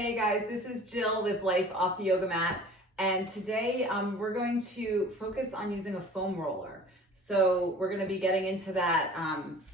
Hey guys, this is Jill with Life Off the Yoga Mat, and today we're going to focus on using a foam roller. So we're going to be getting into that.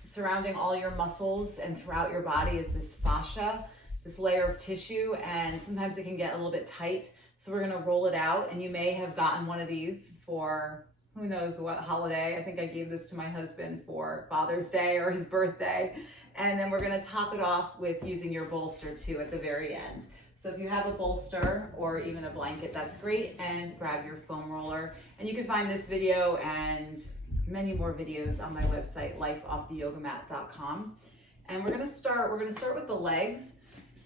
Surrounding all your muscles and throughout your body is this fascia, this layer of tissue, and sometimes it can get a little bit tight. So we're going to roll it out, and you may have gotten one of these for who knows what holiday. I think I gave this to my husband for Father's Day or his birthday. And then we're gonna top it off with using your bolster too at the very end. So if you have a bolster or even a blanket, that's great. And grab your foam roller. And you can find this video and many more videos on my website, lifeofftheyogamat.com. And we're gonna start with the legs.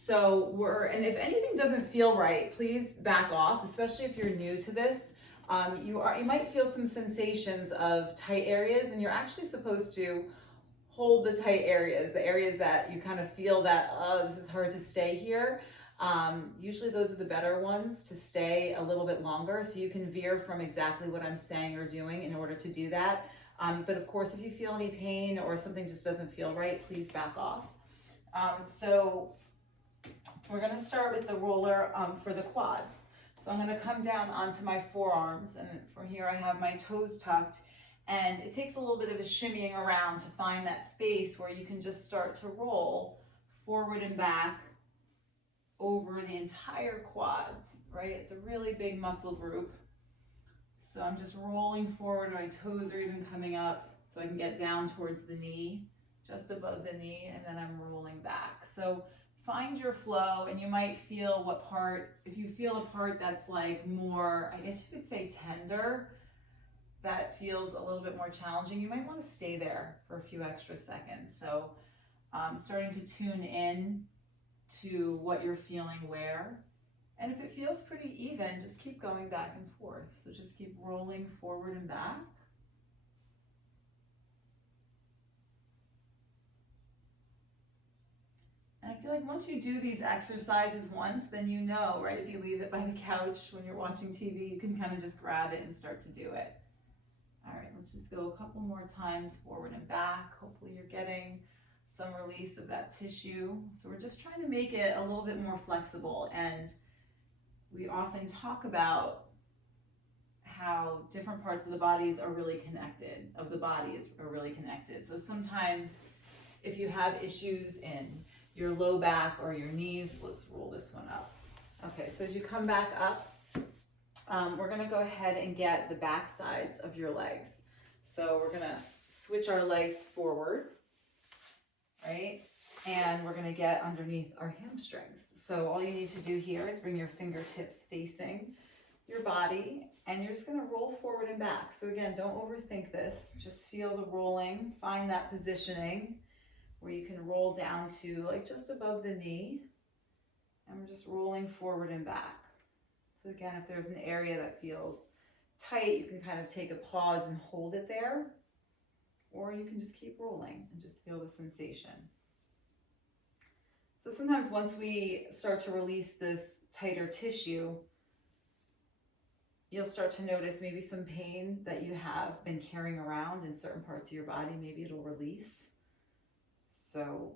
And if anything doesn't feel right, please back off, especially if you're new to this. You might feel some sensations of tight areas, and you're actually supposed to hold the tight areas, the areas that you kind of feel that, oh, this is hard to stay here. Usually those are the better ones to stay a little bit longer, so you can veer from exactly what I'm saying or doing in order to do that. But of course, if you feel any pain or something just doesn't feel right, please back off. So we're gonna start with the roller for the quads. So I'm gonna come down onto my forearms, and from here I have my toes tucked, and it takes a little bit of a shimmying around to find that space where you can just start to roll forward and back over the entire quads, right? It's a really big muscle group. So I'm just rolling forward, my toes are even coming up so I can get down towards the knee, just above the knee, and then I'm rolling back. So find your flow, and you might feel what part, if you feel a part that's like more, I guess you could say tender, that feels a little bit more challenging, you might want to stay there for a few extra seconds. So starting to tune in to what you're feeling where. And if it feels pretty even, just keep going back and forth. So just keep rolling forward and back. And I feel like once you do these exercises once, then you know, right? If you leave it by the couch when you're watching TV, you can kind of just grab it and start to do it. All right, let's just go a couple more times forward and back. Hopefully you're getting some release of that tissue. So we're just trying to make it a little bit more flexible. And we often talk about how different parts of the bodies are really connected, are really connected. So sometimes if you have issues in your low back or your knees, let's roll this one up. Okay, so as you come back up, we're gonna go ahead and get the back sides of your legs. So we're gonna switch our legs forward, right? And we're gonna get underneath our hamstrings. So all you need to do here is bring your fingertips facing your body, and you're just gonna roll forward and back. So again, don't overthink this. Just feel the rolling, find that positioning where you can roll down to like just above the knee, and we're just rolling forward and back. So again, if there's an area that feels tight, you can kind of take a pause and hold it there, or you can just keep rolling and just feel the sensation. So sometimes once we start to release this tighter tissue, you'll start to notice maybe some pain that you have been carrying around in certain parts of your body. Maybe it'll release. So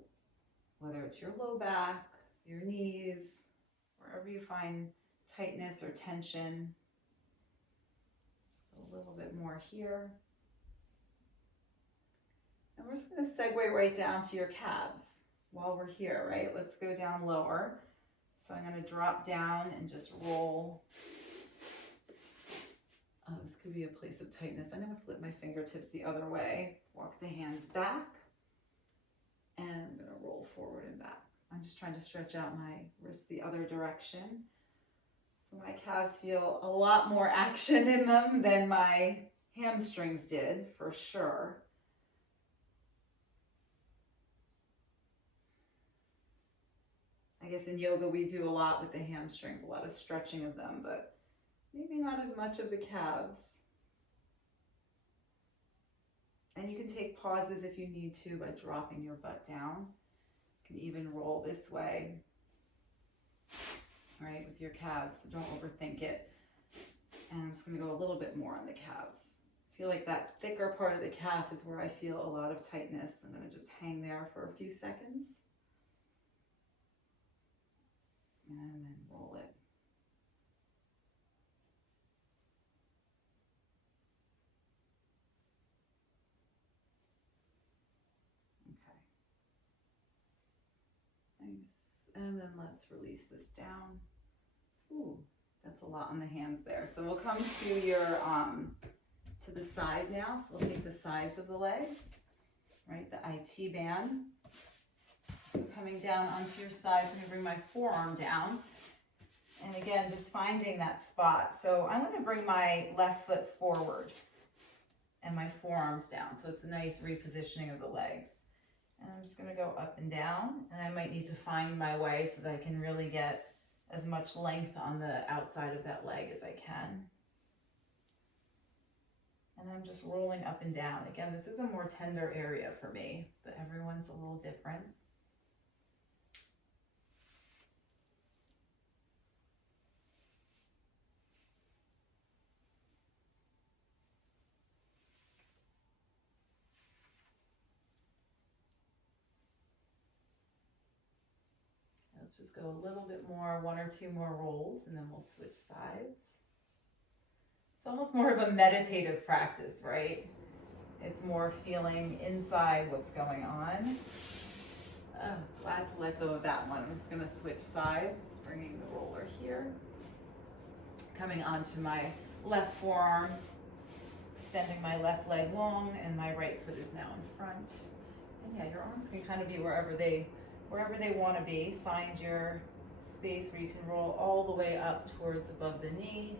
whether it's your low back, your knees, wherever you find tightness or tension, just a little bit more here. And we're just going to segue right down to your calves while we're here, right? Let's go down lower. So I'm going to drop down and just roll. Oh, this could be a place of tightness. I'm going to flip my fingertips the other way, walk the hands back, and I'm going to roll forward and back. I'm just trying to stretch out my wrists the other direction. So my calves feel a lot more action in them than my hamstrings did, for sure. I guess in yoga we do a lot with the hamstrings, a lot of stretching of them, but maybe not as much of the calves. And you can take pauses if you need to by dropping your butt down. You can even roll this way, right, with your calves, so don't overthink it. And I'm just going to go a little bit more on the calves. I feel like that thicker part of the calf is where I feel a lot of tightness. I'm going to just hang there for a few seconds. and then roll it. Okay. Nice. And then let's release this down. Ooh, that's a lot on the hands there. So we'll come to your, to the side now. So we'll take the sides of the legs, right? The IT band. So coming down onto your sides, I'm gonna bring my forearm down. And again, just finding that spot. So I'm gonna bring my left foot forward and my forearms down. So it's a nice repositioning of the legs. And I'm just gonna go up and down, and I might need to find my way so that I can really get as much length on the outside of that leg as I can. And I'm just rolling up and down. Again, this is a more tender area for me, but everyone's a little different. Let's just go a little bit more, 1 or 2 more rolls, and then we'll switch sides. It's almost more of a meditative practice, right? It's more feeling inside what's going on. Oh, glad to let go of that one. I'm just gonna switch sides, bringing the roller here. Coming onto my left forearm, extending my left leg long, and my right foot is now in front. And yeah, your arms can kind of be wherever they want to be. Find your space where you can roll all the way up towards above the knee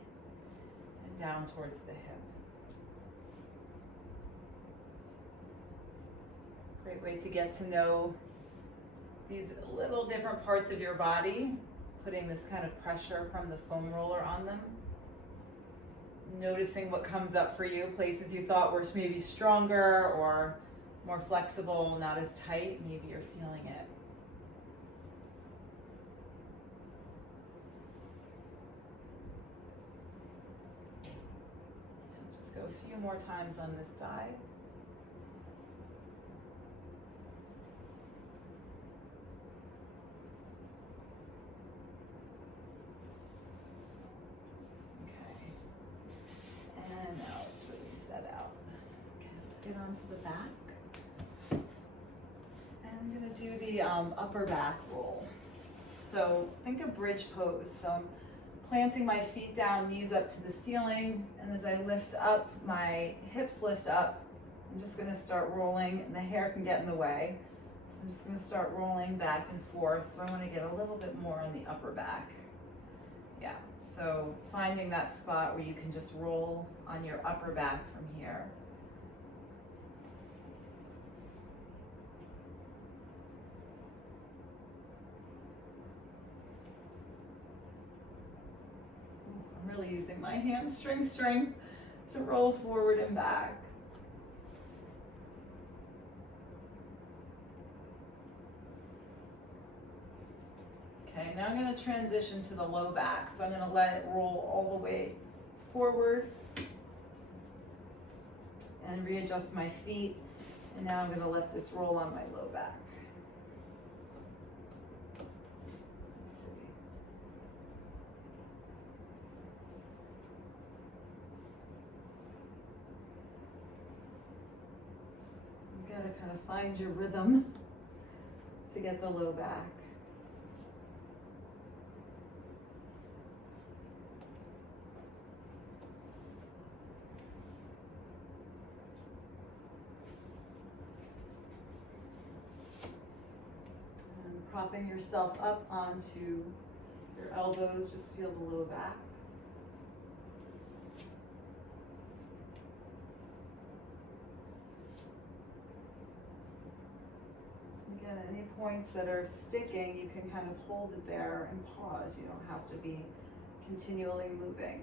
and down towards the hip. Great way to get to know these little different parts of your body, putting this kind of pressure from the foam roller on them. Noticing what comes up for you, places you thought were maybe stronger or more flexible, not as tight, maybe you're feeling it. Let's just go a few more times on this side. Okay. And now let's release that out. Okay, let's get onto the back. I'm gonna do the upper back roll. So think of bridge pose. So I'm planting my feet down, knees up to the ceiling, and as I lift up, my hips lift up. I'm just gonna start rolling, and the hair can get in the way. So I'm just gonna start rolling back and forth. So I wanna get a little bit more on the upper back. Yeah, so finding that spot where you can just roll on your upper back from here. Really using my hamstring strength to roll forward and back. Okay, now I'm going to transition to the low back. So I'm going to let it roll all the way forward and readjust my feet. And now I'm going to let this roll on my low back. Got to kind of find your rhythm to get the low back. And propping yourself up onto your elbows, just feel the low back. Again, at any points that are sticking, you can kind of hold it there and pause. You don't have to be continually moving.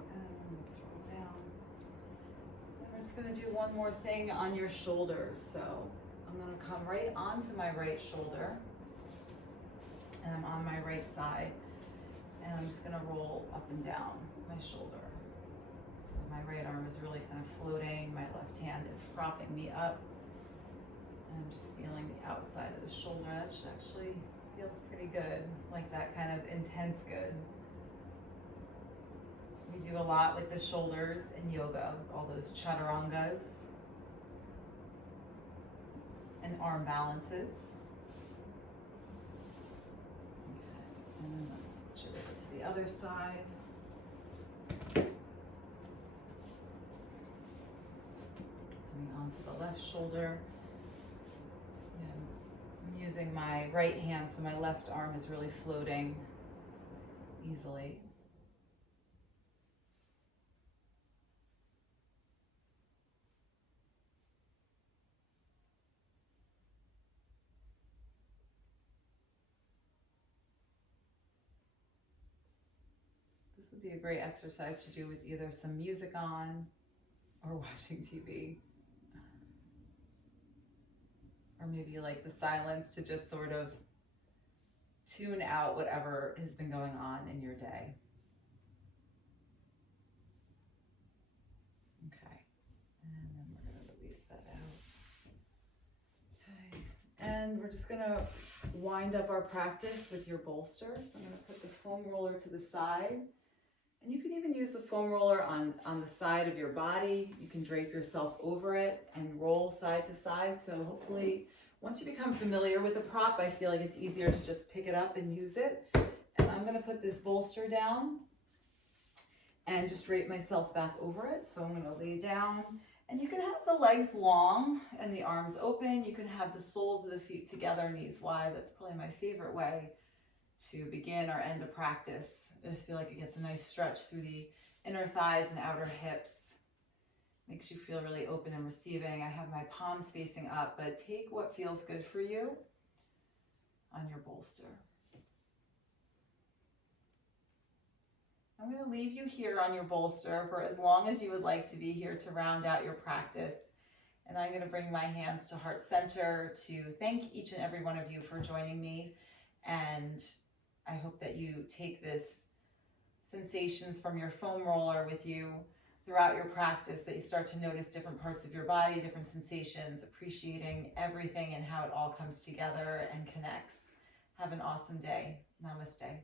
Okay, and let's roll down. Then we're just going to do one more thing on your shoulders. So I'm going to come right onto my right shoulder, And I'm on my right side, and I'm just gonna roll up and down my shoulder. So my right arm is really kind of floating, my left hand is propping me up. And I'm just feeling the outside of the shoulder. That actually feels pretty good, like that kind of intense good. We do a lot with the shoulders in yoga, all those chaturangas and arm balances. Okay, and then let's switch it over to the other side. Coming onto the left shoulder. And I'm using my right hand, so my left arm is really floating easily. This would be a great exercise to do with either some music on or watching TV. Or maybe you like the silence to just sort of tune out whatever has been going on in your day. Okay, and then we're going to release that out. Okay, and we're just going to wind up our practice with your bolster. So I'm going to put the foam roller to the side. And you can even use the foam roller on the side of your body. You can drape yourself over it and roll side to side. So hopefully, once you become familiar with the prop, I feel like it's easier to just pick it up and use it. And I'm gonna put this bolster down and just drape myself back over it. So I'm gonna lay down, and you can have the legs long and the arms open. You can have the soles of the feet together, knees wide. That's probably my favorite way to begin or end a practice. I just feel like it gets a nice stretch through the inner thighs and outer hips. Makes you feel really open and receiving. I have my palms facing up, but take what feels good for you on your bolster. I'm going to leave you here on your bolster for as long as you would like to be here to round out your practice. And I'm going to bring my hands to heart center to thank each and every one of you for joining me. And I hope that you take this sensations from your foam roller with you throughout your practice, that you start to notice different parts of your body, different sensations, appreciating everything and how it all comes together and connects. Have an awesome day. Namaste.